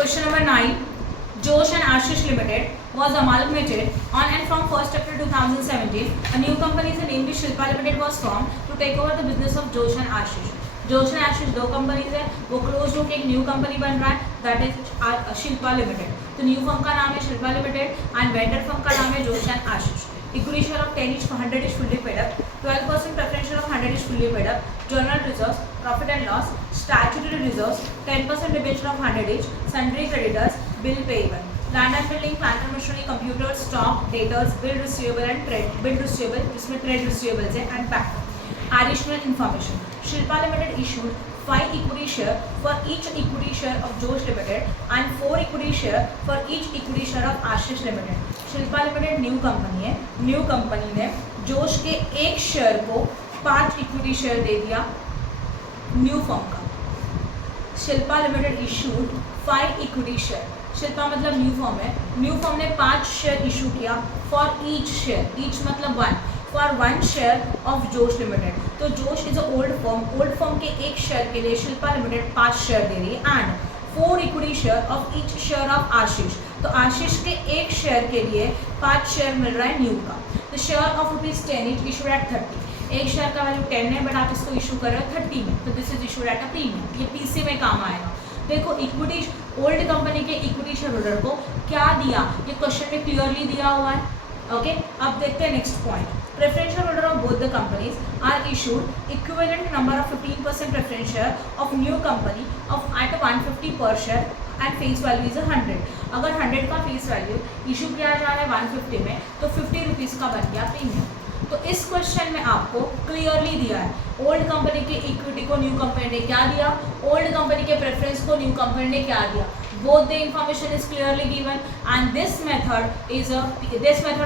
Question number 9. Josh and Ashish Limited was amalgamated on and from 1st April 2017. A new company named Shilpa Limited was formed to take over the business of Josh and Ashish. जोश and आशीष दो companies है, वो close होकर एक new company बन रहा है, that is Shilpa limited. तो न्यू फर्म का नाम है Shilpa limited and vendor firm का नाम है जोश and Ashish. Equity share of 10 each for 100 is fully paid up, 12% preference share of 100 is fully paid up, general reserves, profit and loss, statutory reserves, 10% debenture of 100 each, sundry creditors, bill payable, land and building, plant and machinery, computers, stock, debtors, bill receivable and trade bill receivable, जिसमें trade receivables है and back. Additional information. Shilpa Limited issued 5 equity share for each equity share of Josh Limited and 4 equity share for each equity share of Ashish Limited. Shilpa Limited new company है, new company ने जोश के एक share को 5 equity share दे दिया new firm का. Shilpa limited issued 5 equity share. Shilpa मतलब new firm है, न्यू फर्म ने 5 शेयर इशू किया फॉर ईच शेयर, ईच मतलब 1, for 1 share of Josh limited. तो जोश इज अ ओल्ड फर्म के एक शेयर के लिए शिल्पा लिमिटेड 5 शेयर दे रही है and 4 equity share of each share of Ashish. तो आशीष के एक शेयर के लिए 5 शेयर मिल रहा है न्यू का. The share of ₹10 is issued at 30. एक शेयर का वैल्यू 10 है बट आप इसको इशू कर रहे हो 30 में, तो this is issued at a premium. ये पीसी में काम आएगा. देखो इक्विटी ओल्ड कंपनी के इक्विटी शेयर होल्डर को क्या दिया, ये क्वेश्चन में क्लियरली दिया हुआ है. ओके, अब देखते हैं next point. Preferential holder of both the companies are issued equivalent number of 15% preference share of new company of at 150 per share and face value is 100. अगर 100 का फेस वैल्यू इशू किया जा रहा है 150 में तो 50 रुपीज़ का बन गया प्रीमियम. तो इस क्वेश्चन में आपको क्लियरली दिया है ओल्ड कंपनी के इक्विटी को न्यू कंपनी ने क्या दिया, ओल्ड कंपनी के प्रेफरेंस को न्यू कंपनी ने क्या दिया. Both the information is clearly given and this method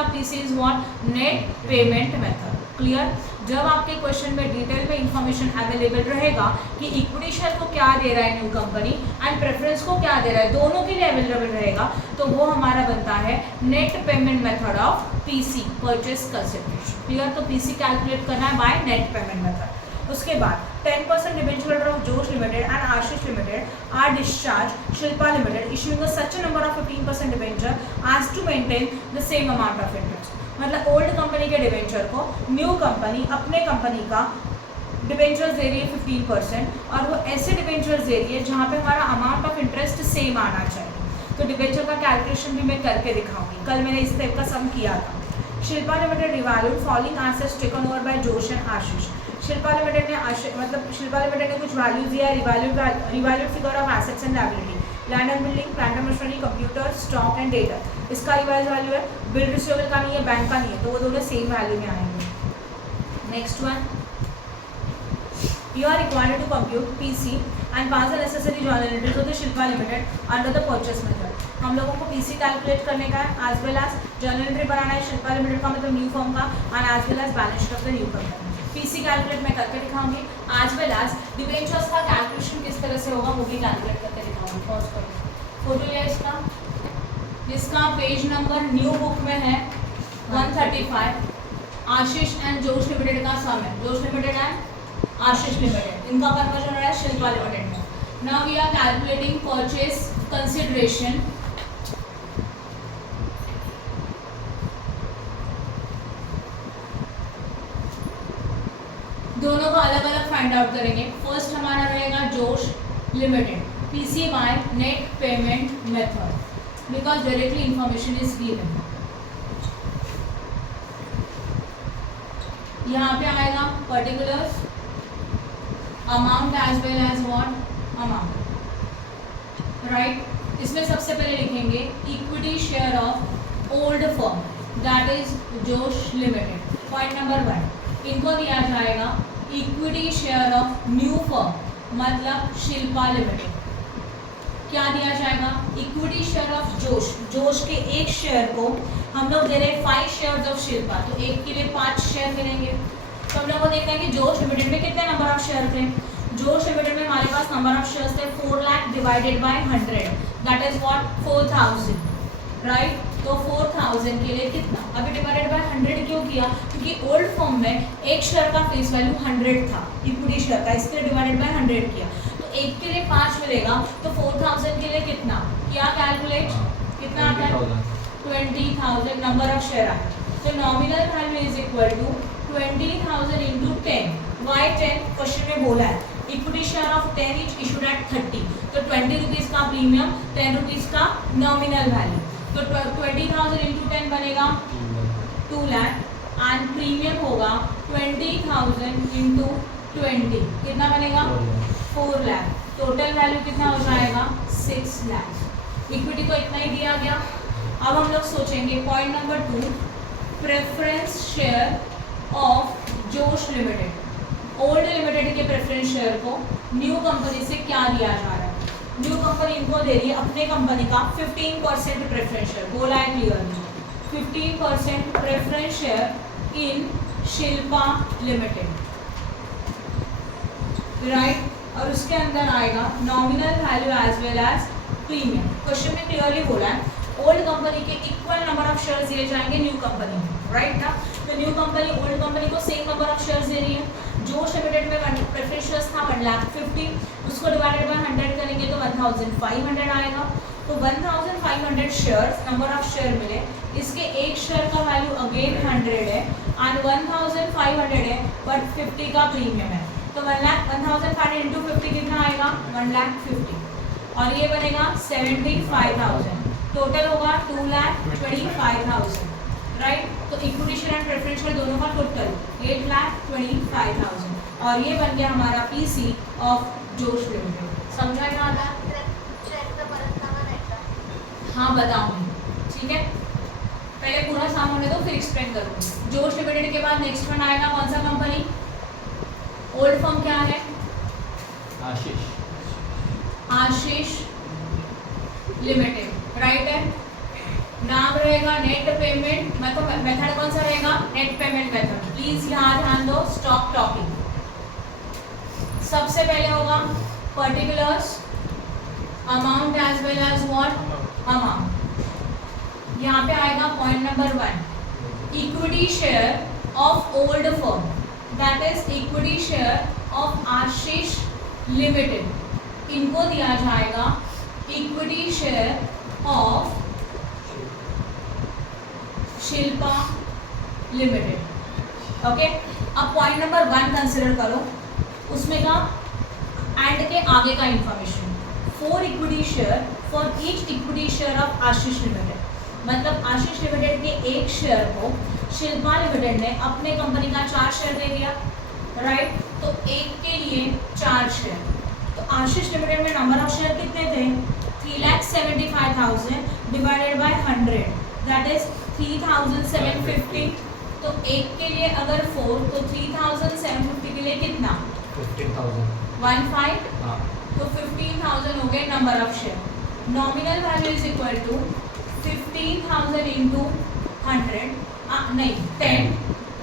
of PC is what? Net payment method. Clear? जब आपके क्वेश्चन में डिटेल में इंफॉर्मेशन अवेलेबल रहेगा कि इक्विटी शेयर को क्या दे रहा है न्यू कंपनी एंड प्रेफरेंस को क्या दे रहा है, दोनों के लिए अवेलेबल रहेगा, तो वो हमारा बनता है net payment method of PC, purchase consideration. Clear? तो पीसी कैलकुलेट करना है बाय नेट पेमेंट मेथड. उसके बाद 10% debenture holder of Josh limited and Ashish limited are discharge Shilpa limited issuing such a number of 15% debenture as to maintain the same amount of interest. मतलब old company के debenture को new company अपने company का debentures दे रही है 15% और वो ऐसे डिबेंचर्स दे रही है जहाँ पे हमारा अमाउंट ऑफ इंटरेस्ट सेम आना चाहिए. तो डिबेंचर का कैलकुलेशन भी मैं करके दिखाऊंगी, कल मैंने इस टाइप का सम किया था. Shilpa limited revalued following assets taken over by जोश एंड आशीष. शिल्पा लिमिटेड ने शिल्पा लिमिटेड ने कुछ वैल्यू दिया, revalued figure of assets and liability, land and building, plant and machinery, computer, stock and data. इसका रिवाइज वैल्यू है, बिल रिसीवेबल का नहीं है, बैंक का नहीं है, तो वो दोनों सेम वैल्यू में आएंगे. Next one, you are required to compute PC and pass the necessary journal entries of the Shilpa limited under the purchase method. हम लोगों को पीसी कैलकुलेट करने का है as well as journal entry बनाना है शिल्पा लिमिटेड का मतलब न्यू फर्म का and as well as balance sheet of the new company. PC calculate मैं करके दिखाऊंगी, आज वेल आज डिबेंचर्स का कैलकुलेशन किस तरह से होगा वो भी कैलकुलेट करके दिखाऊंगी. पॉज करो, फोटो लिया इसका पेज नंबर न्यू बुक में है 135. आशीष एंड जोश लिमिटेड का सम है, Josh limited and Ashish limited, इनका कन्वर्जन हो रहा है शिल्पा लिमिटेड में. Now we are calculating purchase consideration. दोनों का अलग अलग फाइंड आउट करेंगे. फर्स्ट हमारा रहेगा Josh limited, PC by net payment method because directly information is given. यहाँ पे आएगा particulars, amount as well as what amount, right. इसमें सबसे पहले लिखेंगे equity share of old firm that is Josh limited. Point number 1, इनको दिया जाएगा equity share of new firm मतलब शिल्पा लिमिटेड. क्या दिया जाएगा, इक्विटी शेयर ऑफ जोश, जोश के एक शेयर को हम लोग दे रहे हैं 5 शेयर्स ऑफ शिल्पा, तो एक के लिए 5 शेयर मिलेंगे. तो हम लोग को देखते हैं कि जोश लिमिटेड में कितने नंबर ऑफ शेयर थे. जोश लिमिटेड में हमारे पास नंबर ऑफ शेयर्स थे 4 lakh divided by 100 that is what 4000, right. तो 4000 के लिए कितना, अभी डिवाइडेड बाय 100 क्यों किया, क्योंकि ओल्ड फॉर्म में एक शेयर का फेस वैल्यू 100 था इक्विटी शेयर का, इसलिए डिवाइडेड बाय 100 किया. तो एक के लिए 5 मिलेगा, तो 4000 के लिए कितना क्या कैलकुलेट कितना आता है 20,000 नंबर ऑफ शेयर आए। तो nominal value is equal to 20,000 into 10। Why 10 question में बोला है equity share of 10 each issued at 30, तो 20 रुपीज का प्रीमियम 10 रुपीज का नॉमिनल वैल्यू, तो 20,000 इंटू 10 बनेगा 2 लाख एंड प्रीमियम होगा 20,000 इंटू 20 कितना बनेगा 4 लाख। टोटल वैल्यू कितना हो जाएगा 6 लाख। इक्विटी को इतना ही दिया गया। अब हम लोग सोचेंगे point number 2, preference share of Josh limited. Old limited के प्रेफरेंस शेयर को न्यू कंपनी से क्या दिया जा रहा है। न्यू कंपनी इनको दे रही है अपने कंपनी का 15% प्रेफरेंस शेयर, बोला है clearly 15% preference share in Shilpa limited, right. और उसके अंदर आएगा nominal value as well as premium. Question में क्लियरली बोला है ओल्ड कंपनी के इक्वल नंबर ऑफ शेयर्स दिए जाएंगे न्यू कंपनी में, राइट ना। तो न्यू कंपनी ओल्ड कंपनी को सेम नंबर ऑफ शेयर्स दे रही है। जोश लिमिटेड में प्रेफरेंस शेयर्स था 1,50,000, उसको डिवाइडेड बाय 100 करेंगे तो 1,500 आएगा। तो 1,500 शेयर्स नंबर ऑफ शेयर मिले, इसके एक शेयर का वैल्यू अगेन 100 है एंड 1,500 है बट 50 का प्रीमियम है, तो 1,500 इंटू 50 कितना आएगा 1,50,000 और ये बनेगा 75,000। टोटल होगा 2,25,000, राइट। तो equity share and preference share दोनों का टोटल 8,25,000 और ये बन गया हमारा पीसी ऑफ जोश लिमिटेड। समझा ना आता? हाँ बताऊंगी, ठीक है। पहले पूरा साम होने दो फिर एक्सप्लेन करूंगी। जोश लिमिटेड के बाद नेक्स्ट वन आएगा कौन सा कंपनी, ओल्ड फर्म क्या है आशीष लिमिटेड, राइट है। नाम रहेगा नेट पेमेंट मेथड कौन सा रहेगा नेट पेमेंट मेथड। प्लीज यहाँ ध्यान दो, स्टॉप टॉकिंग। सबसे पहले होगा particulars amount as well as what amount. यहाँ पे आएगा point number 1 equity share of old firm, that is equity share of Ashish limited. इनको दिया जाएगा equity share of Shilpa limited, okay. अब पॉइंट नंबर 1 कंसिडर करो, उसमें का एंड के आगे का information 4 equity share for each equity share of Ashish limited. मतलब आशीष लिमिटेड के एक शेयर को शिल्पा लिमिटेड ने अपने कंपनी का 4 शेयर दे दिया, राइट। तो एक के लिए 4 शेयर, तो आशीष लिमिटेड में नंबर ऑफ शेयर कितने थे 3,75,000 डिवाइडेड बाय 100 दैट इज 3,750। तो एक के लिए अगर 4 तो 3,750 के लिए कितना 15,000 तो 15,000 हो गए number of share. Nominal value is equal to 15,000 into 100 नहीं 10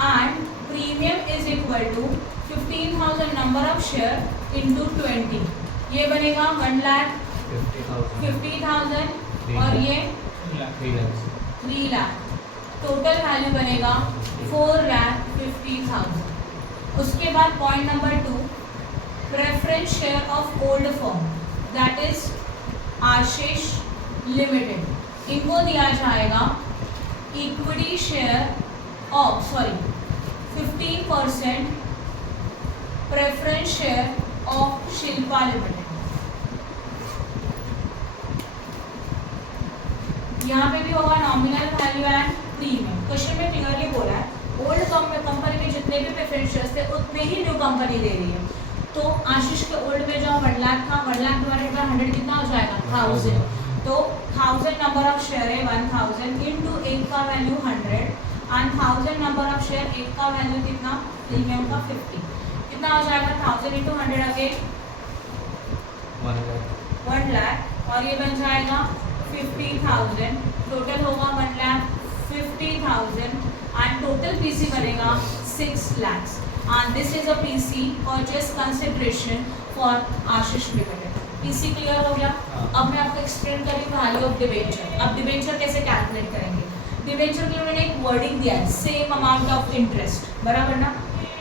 and premium is equal to 15,000 number of share into 20, ये बनेगा 1,50,000 और ये 3 लाख। टोटल वैल्यू बनेगा 4,50,000। उसके बाद point number 2 preference share of old firm that is Ashish limited. इनको दिया जाएगा equity share of 15% preference share of Shilpa limited. यहाँ पे भी होगा nominal value and premium. Question में क्लियरली बोला है ओल्ड कंपनी में जितने भी प्रेफरेंस शेयर्स थे उतने ही न्यू कंपनी दे रही है। तो आशीष के ओल्ड में जो 1 लाख था 1 लाख डिवाइडेड बाय 100 कितना हो जाएगा 1000। तो 1000 नंबर ऑफ शेयर है 1000 इंटू 1 का value 100 and 1000 number of share 1 का वैल्यू कितना प्रीमियम का 50 कितना हो जाएगा 1000 इंटू 100 अगेन 1 लाख और ये बन जाएगा 50,000। टोटल होगा 1,50,000 एंड टोटल पीसी बनेगा 6 lakhs and this is a PC purchase consideration for Ashish limited. PC clear हो गया। अब मैं आपको एक्सप्लेन करूँगी वैल्यू ऑफ डिबेंचर। अब डिबेंचर कैसे कैलकुलेट करेंगे। डिबेंचर के लिए मैंने एक वर्डिंग दिया है सेम अमाउंट ऑफ इंटरेस्ट, बराबर ना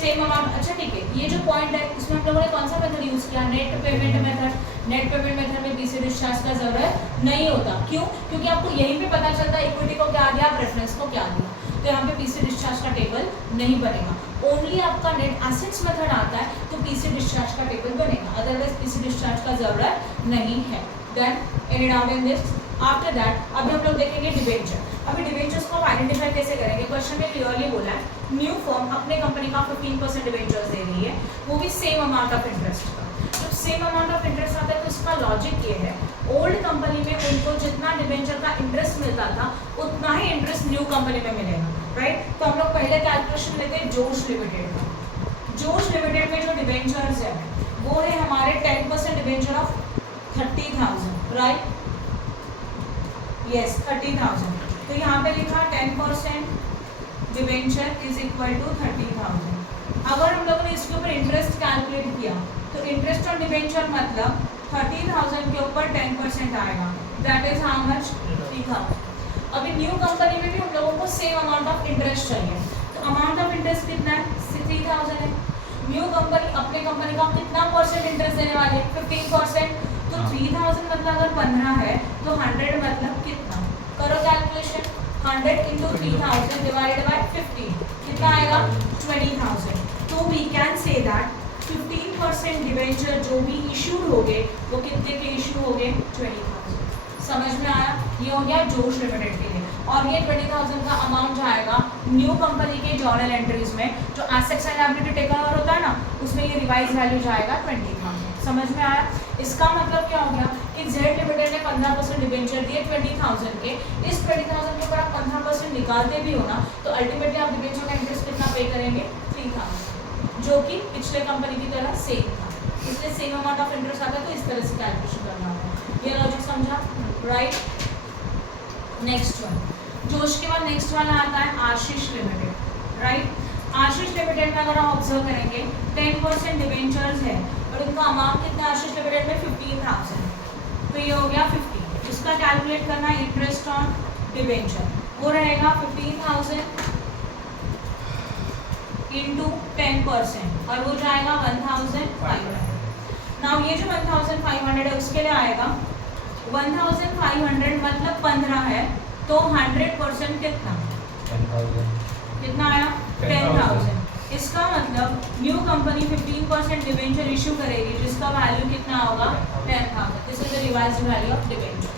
सेम अमाउंट। अच्छा ठीक है, ये जो पॉइंट है इसमें हम लोगों ने कौन सा मेथड यूज़ किया net payment method. Net payment method में पीसी डिस्चार्ज का जरूरत नहीं होता। क्यों? क्योंकि आपको यहीं पे पता चलता है इक्विटी को क्या दिया, प्रेफरेंस को क्या दिया। तो यहाँ पे पीसी डिस्चार्ज का टेबल नहीं बनेगा। ओनली आपका नेट एसेट्स मेथड आता है तो पीसी डिस्चार्ज का टेबल बनेगा, अदरवाइज पीसी डिस्चार्ज का जरूरत नहीं है। Then any doubt in this? After that अभी हम लोग देखेंगे डिबेंचर। अभी डिबेंचर्स को आइडेंटिफाई कैसे करेंगे? क्वेश्चन में क्लियरली बोला है न्यू फर्म अपने कंपनी का 15% डिबेंचर्स दे रही है, वो भी सेम अमाउंट ऑफ इंटरेस्ट का। जब सेम अमाउंट ऑफ इंटरेस्ट आता है तो इसका लॉजिक ये है, ओल्ड कंपनी में उनको जितना डिबेंचर का इंटरेस्ट मिलता था उतना ही इंटरेस्ट न्यू कंपनी में मिलेगा, राइट? तो हम लोग पहले कैलकुलेशन लेते हैं जोश लिमिटेड का। जोश लिमिटेड में जो डिबेंचर्स है वो है हमारे 10% डिबेंचर ऑफ 30,000, राइट? यस 30,000। तो यहाँ पे लिखा 10% डिबेंचर इज इक्वल टू 30,000। अगर हम लोगों ने इसके ऊपर इंटरेस्ट कैलकुलेट किया तो इंटरेस्ट ऑन डिबेंचर मतलब 30,000 के ऊपर 10% आएगा, दैट इज हाउ मच? 3,000। अभी न्यू कंपनी में भी हम लोगों को सेम अमाउंट ऑफ इंटरेस्ट चाहिए, तो अमाउंट ऑफ इंटरेस्ट कितना है? 3,000 है। न्यू कंपनी अपने कंपनी का कितना परसेंट इंटरेस्ट देने वाली है? 15%। तो 3,000 मतलब अगर 15 है तो 100 मतलब कितना? करो कैलकुलेशन। 100 इंटू 3,000 डिवाइडेड बाई 15 कितना आएगा? 20,000। तो we can say that 15% debenture जो भी इशूड हो गए वो कितने के इशू हो गए? 20,000। समझ में आया? ये हो गया जोश लिमिटेड के लिए। और ये 20,000 का अमाउंट जाएगा न्यू कंपनी के जर्नल एंट्रीज में, जो assets and liability take over होता है ना, उसमें ये रिवाइज वैल्यू जाएगा 20,000। समझ में आया? इसका मतलब क्या हो गया कि जेड लिमिटेड ने 15% डिबेंचर दिए 20,000 के। इस 20,000 के ऊपर आप 15% निकालते भी हो ना, तो अल्टीमेटली आप डिबेंचर का इंटरेस्ट कितना पे करेंगे? 3,000, जो कि पिछले कंपनी की तरह सेम था। इसलिए सेम अमाउंट ऑफ इंटरेस्ट आता है तो इस तरह से कैलकुलेशन करना होगा। ये लॉजिक समझा, राइट? नेक्स्ट वन, जोश के बाद नेक्स्ट वाला आता है आशीष लिमिटेड, राइट? आशीष लिमिटेड में अगर आप ऑब्जर्व करेंगे 10% डिबेंचर्स है और उनका अमाउंट कितना है आशीष लिमिटेड में? 15,000। तो ये हो गया 50। इसका कैलकुलेट करना इंटरेस्ट ऑन डिबेंचर, वो रहेगा 15,000 इंटू 10% और वो जाएगा 1,500। नाउ ये जो 1,500 है उसके लिए आएगा 1,500 मतलब 15 है तो 100% कितना? 10,000। कितना आया? 10,000। इसका मतलब न्यू कंपनी 15% डिबेंचर इशू करेगी जिसका वैल्यू कितना होगा? 10,000। This is the revised value of debenture.